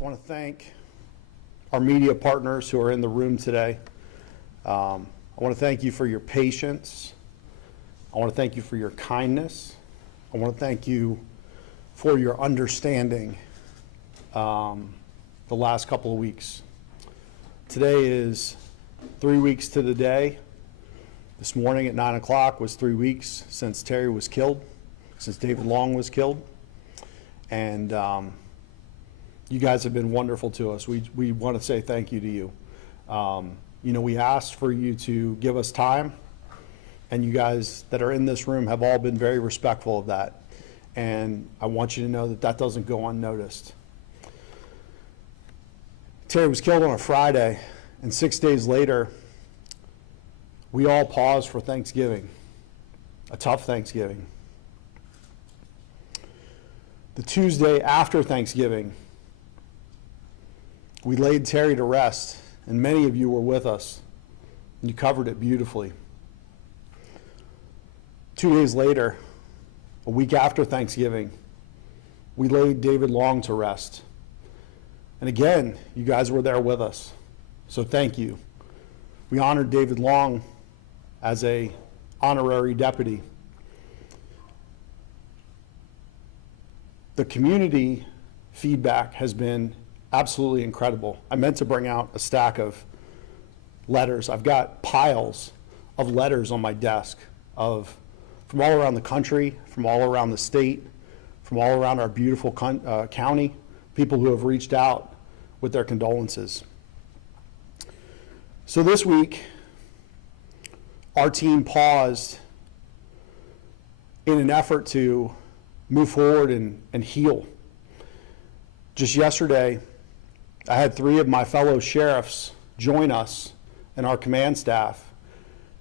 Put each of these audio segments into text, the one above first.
I want to thank our media partners who are in the room today. I want to thank you for your patience. I want to thank you for your kindness. I want to thank you for your understanding the last couple of weeks. Today is 3 weeks to the day. This morning at 9 o'clock was 3 weeks since Terri was killed, since David Long was killed. And you guys have been wonderful to us. We want to say thank you to you. We asked for you to give us time, and you guys that are in this room have all been very respectful of that. And I want you to know that that doesn't go unnoticed. Terri was killed on a Friday, and 6 days later, we all paused for Thanksgiving, a tough Thanksgiving. The Tuesday after Thanksgiving, we laid Terri to rest, and many of you were with us, and you covered it beautifully. 2 days later, a week after Thanksgiving, we laid David Long to rest. And again, you guys were there with us, so thank you. We honored David Long as an honorary deputy. The community feedback has been absolutely incredible. I meant to bring out a stack of letters. I've got piles of letters on my desk from all around the country, from all around the state, from all around our beautiful county, people who have reached out with their condolences. So this week, our team paused in an effort to move forward and heal. Just yesterday, I had 3 of my fellow sheriffs join us and our command staff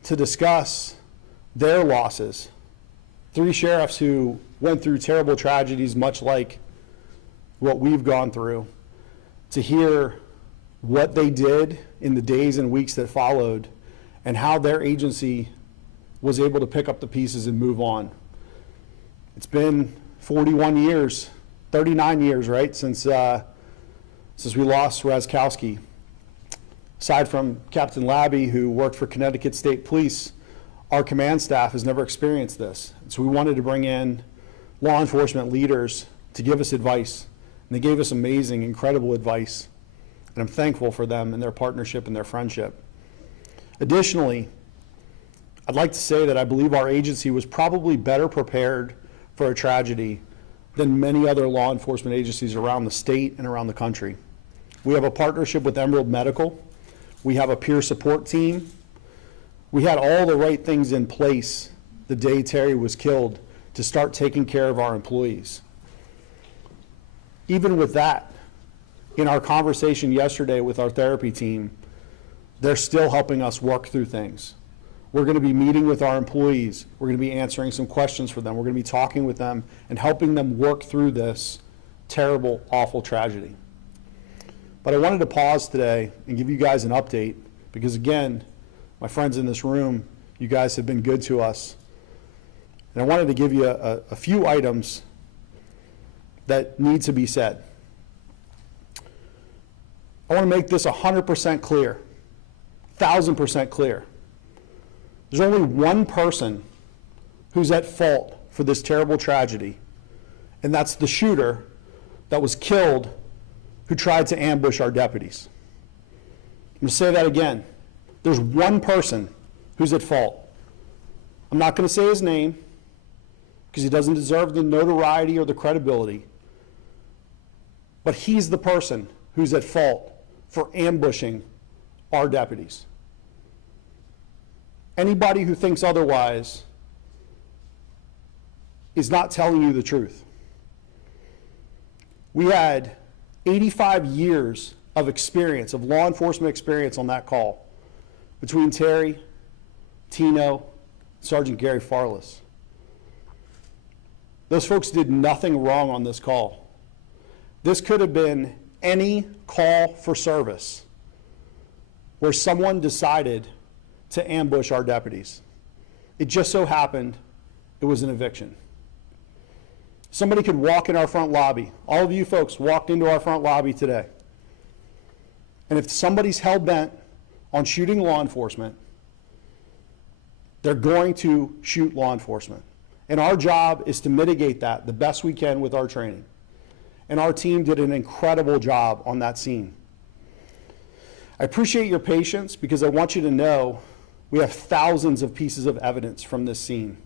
to discuss their losses. 3 sheriffs who went through terrible tragedies much like what we've gone through, to hear what they did in the days and weeks that followed and how their agency was able to pick up the pieces and move on. It's been 41 years, 39 years, right, since we lost Razkowski. Aside from Captain Labby, who worked for Connecticut State Police, our command staff has never experienced this. So we wanted to bring in law enforcement leaders to give us advice. And they gave us amazing, incredible advice. And I'm thankful for them and their partnership and their friendship. Additionally, I'd like to say that I believe our agency was probably better prepared for a tragedy than many other law enforcement agencies around the state and around the country. We have a partnership with Emerald Medical. We have a peer support team. We had all the right things in place the day Terri was killed to start taking care of our employees. Even with that, in our conversation yesterday with our therapy team, they're still helping us work through things. We're going to be meeting with our employees. We're going to be answering some questions for them. We're going to be talking with them and helping them work through this terrible, awful tragedy. But I wanted to pause today and give you guys an update because, again, my friends in this room, you guys have been good to us. And I wanted to give you a few items that need to be said. I want to make this 100% clear, 1,000% clear. There's only one person who's at fault for this terrible tragedy, and that's the shooter that was killed who tried to ambush our deputies. I'm going to say that again. There's one person who's at fault. I'm not going to say his name because he doesn't deserve the notoriety or the credibility, but he's the person who's at fault for ambushing our deputies. Anybody who thinks otherwise is not telling you the truth. We had 85 years of experience, of law enforcement experience on that call between Terri, Tino, Sergeant Gary Farless. Those folks did nothing wrong on this call. This could have been any call for service where someone decided to ambush our deputies. It just so happened it was an eviction. Somebody could walk in our front lobby. All of you folks walked into our front lobby today. And if somebody's hell-bent on shooting law enforcement, they're going to shoot law enforcement. And our job is to mitigate that the best we can with our training. And our team did an incredible job on that scene. I appreciate your patience because I want you to know we have thousands of pieces of evidence from this scene.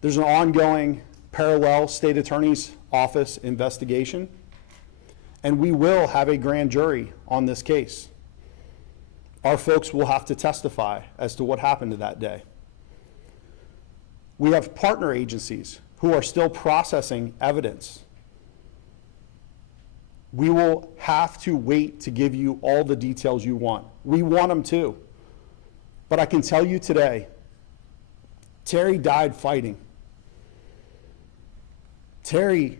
There's an ongoing parallel state attorney's office investigation, and we will have a grand jury on this case. Our folks will have to testify as to what happened to that day. We have partner agencies who are still processing evidence. We will have to wait to give you all the details you want. We want them too. But I can tell you today, Terri died fighting. Terri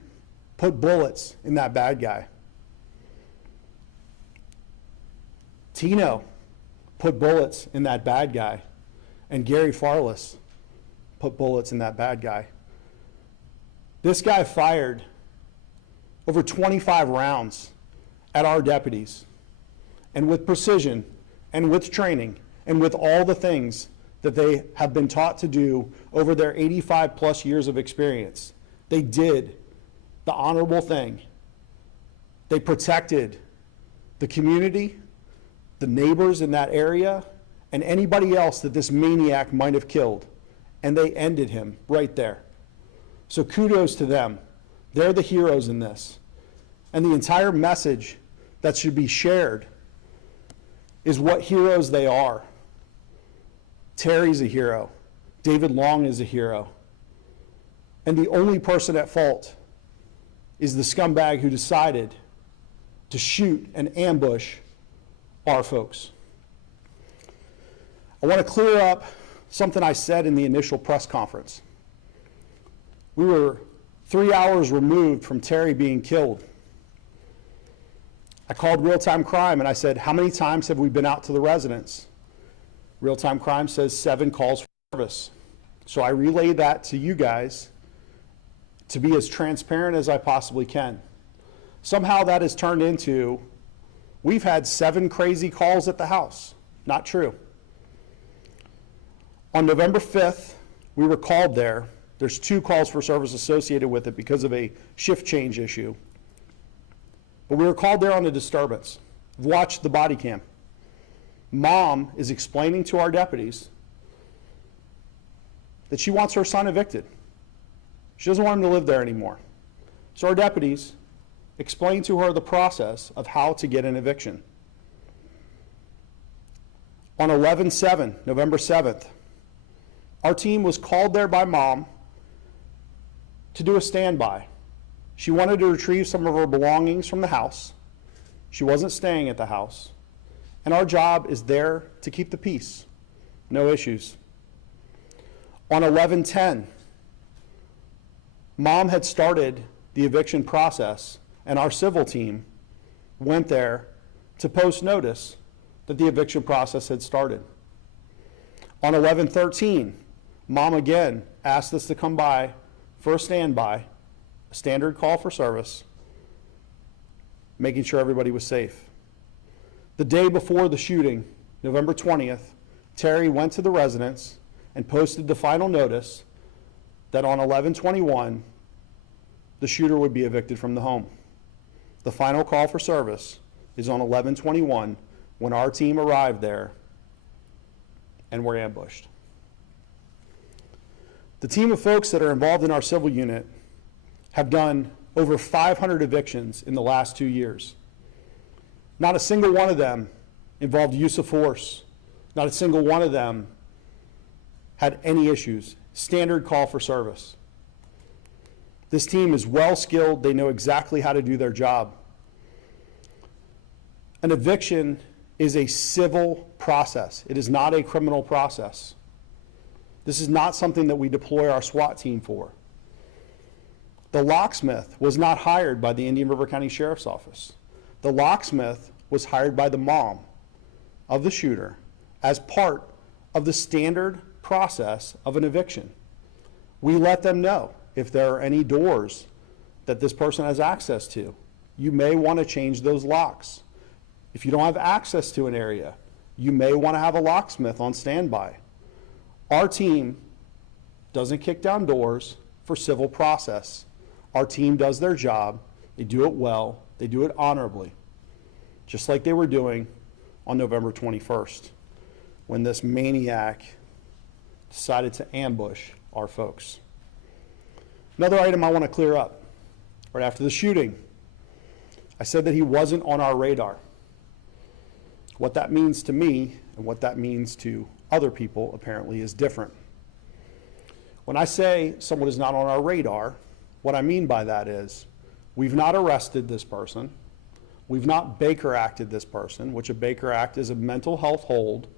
put bullets in that bad guy. Tino put bullets in that bad guy. And Gary Farless put bullets in that bad guy. This guy fired over 25 rounds at our deputies. And with precision, and with training, and with all the things that they have been taught to do over their 85 plus years of experience, they did the honorable thing. They protected the community, the neighbors in that area, and anybody else that this maniac might have killed. And they ended him right there. So kudos to them. They're the heroes in this. And the entire message that should be shared is what heroes they are. Terry's a hero. David Long is a hero. And the only person at fault is the scumbag who decided to shoot and ambush our folks. I want to clear up something I said in the initial press conference. We were 3 hours removed from Terri being killed. I called real-time crime and I said, how many times have we been out to the residence? Real-time crime says 7 calls for service. So I relayed that to you guys to be as transparent as I possibly can. Somehow that has turned into, we've had 7 crazy calls at the house. Not true. On November 5th, we were called there. There's 2 calls for service associated with it because of a shift change issue. But we were called there on a disturbance. Watch the body cam. Mom is explaining to our deputies that she wants her son evicted. She doesn't want him to live there anymore. So our deputies explained to her the process of how to get an eviction. On 11/7, November 7th, our team was called there by Mom to do a standby. She wanted to retrieve some of her belongings from the house. She wasn't staying at the house. And our job is there to keep the peace. No issues. On 11/10, Mom had started the eviction process, and our civil team went there to post notice that the eviction process had started. On 11/13, Mom again asked us to come by for a standby, a standard call for service, making sure everybody was safe. The day before the shooting, November 20th, Terri went to the residence and posted the final notice that on 11/21, the shooter would be evicted from the home. The final call for service is on 11/21 when our team arrived there and were ambushed. The team of folks that are involved in our civil unit have done over 500 evictions in the last 2 years. Not a single one of them involved use of force. Not a single one of them had any issues. Standard call for service. This team is well skilled. They know exactly how to do their job. An eviction is a civil process. It is not a criminal process. This is not something that we deploy our SWAT team for. The locksmith was not hired by the Indian River County Sheriff's Office. The locksmith was hired by the mom of the shooter as part of the standard process of an eviction. We let them know if there are any doors that this person has access to. You may want to change those locks. If you don't have access to an area, you may want to have a locksmith on standby. Our team doesn't kick down doors for civil process. Our team does their job. They do it well. They do it honorably, just like they were doing on November 21st when this maniac decided to ambush our folks. Another item I want to clear up. Right after the shooting, I said that he wasn't on our radar. What that means to me and what that means to other people apparently is different. When I say someone is not on our radar, what I mean by that is we've not arrested this person. We've not Baker Acted this person, which a Baker Act is a mental health hold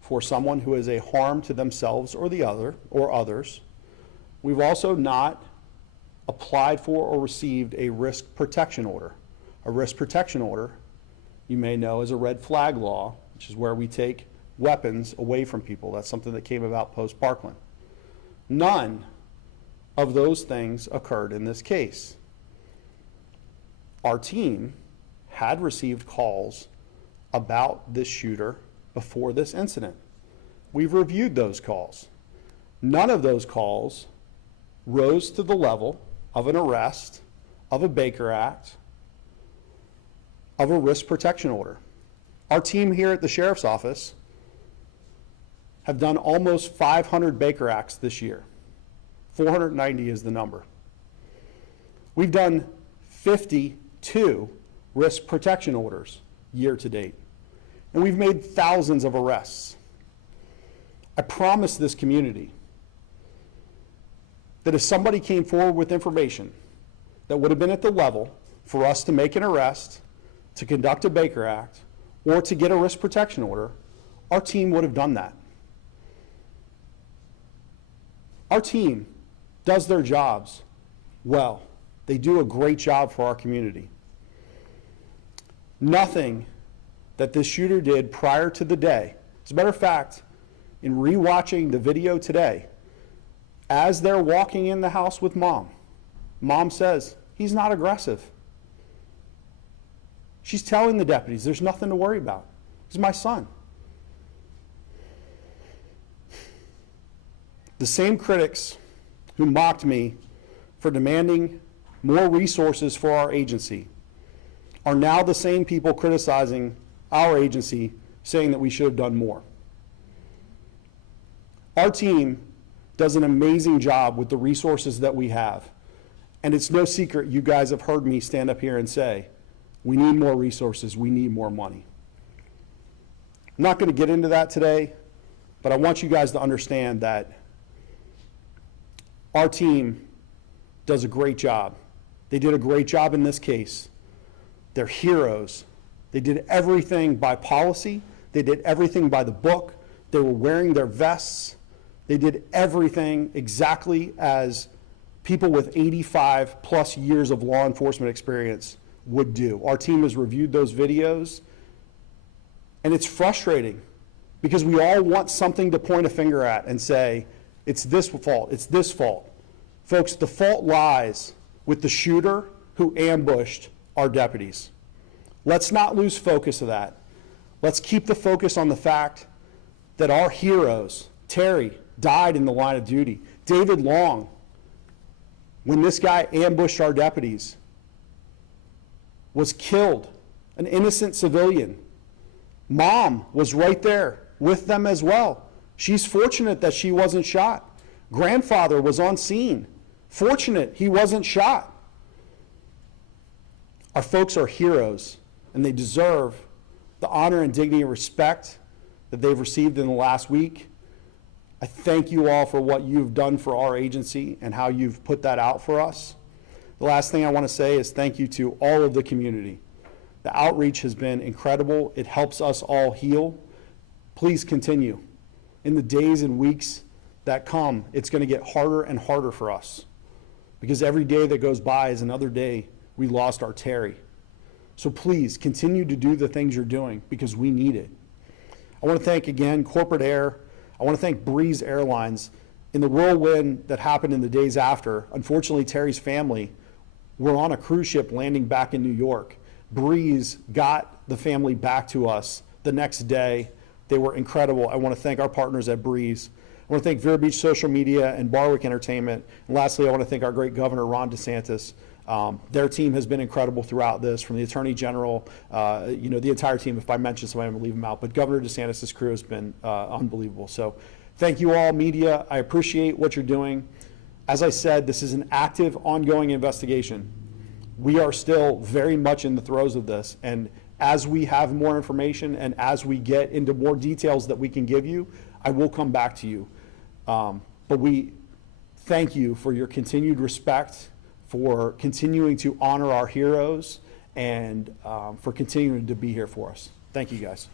for someone who is a harm to themselves or the other or others. We've also not applied for or received a risk protection order. A risk protection order, you may know, is a red flag law, which is where we take weapons away from people. That's something that came about post-Parkland. None of those things occurred in this case. Our team had received calls about this shooter before this incident. We've reviewed those calls. None of those calls rose to the level of an arrest, of a Baker Act, of a risk protection order. Our team here at the Sheriff's Office have done almost 500 Baker Acts this year. 490 is the number. We've done 52 risk protection orders year to date, and we've made thousands of arrests. I promise this community that if somebody came forward with information that would have been at the level for us to make an arrest, to conduct a Baker Act, or to get a risk protection order, our team would have done that. Our team does their jobs well. They do a great job for our community. Nothing that this shooter did prior to the day. As a matter of fact, in rewatching the video today, as they're walking in the house with mom, mom says, he's not aggressive. She's telling the deputies, there's nothing to worry about. He's my son. The same critics who mocked me for demanding more resources for our agency are now the same people criticizing our agency, saying that we should have done more. Our team does an amazing job with the resources that we have. And it's no secret, you guys have heard me stand up here and say, we need more resources, we need more money. I'm not going to get into that today, but I want you guys to understand that our team does a great job. They did a great job in this case. They're heroes. They did everything by policy. They did everything by the book. They were wearing their vests. They did everything exactly as people with 85 plus years of law enforcement experience would do. Our team has reviewed those videos, and it's frustrating because we all want something to point a finger at and say, it's this fault, it's this fault. Folks, the fault lies with the shooter who ambushed our deputies. Let's not lose focus of that. Let's keep the focus on the fact that our heroes, Terri, died in the line of duty. David Long, when this guy ambushed our deputies, was killed, an innocent civilian. Mom was right there with them as well. She's fortunate that she wasn't shot. Grandfather was on scene. Fortunate he wasn't shot. Our folks are heroes, and they deserve the honor and dignity and respect that they've received in the last week. I thank you all for what you've done for our agency and how you've put that out for us. The last thing I want to say is thank you to all of the community. The outreach has been incredible. It helps us all heal. Please continue. In the days and weeks that come, it's going to get harder and harder for us because every day that goes by is another day we lost our Terri. So please continue to do the things you're doing because we need it. I want to thank again Corporate Air. I want to thank Breeze Airlines. in the whirlwind that happened in the days after, unfortunately, Terri's family were on a cruise ship landing back in New York. Breeze got the family back to us the next day. They were incredible. I want to thank our partners at Breeze. I want to thank Vero Beach Social Media and Barwick Entertainment. And lastly, I want to thank our great governor, Ron DeSantis. Their team has been incredible throughout this, from the Attorney General, the entire team. If I mention somebody, I'm going to leave them out. But Governor DeSantis' crew has been unbelievable. So thank you all, media. I appreciate what you're doing. As I said, this is an active, ongoing investigation. We are still very much in the throes of this. And as we have more information and as we get into more details that we can give you, I will come back to you. But we thank you for your continued respect, for continuing to honor our heroes, and for continuing to be here for us. Thank you, guys.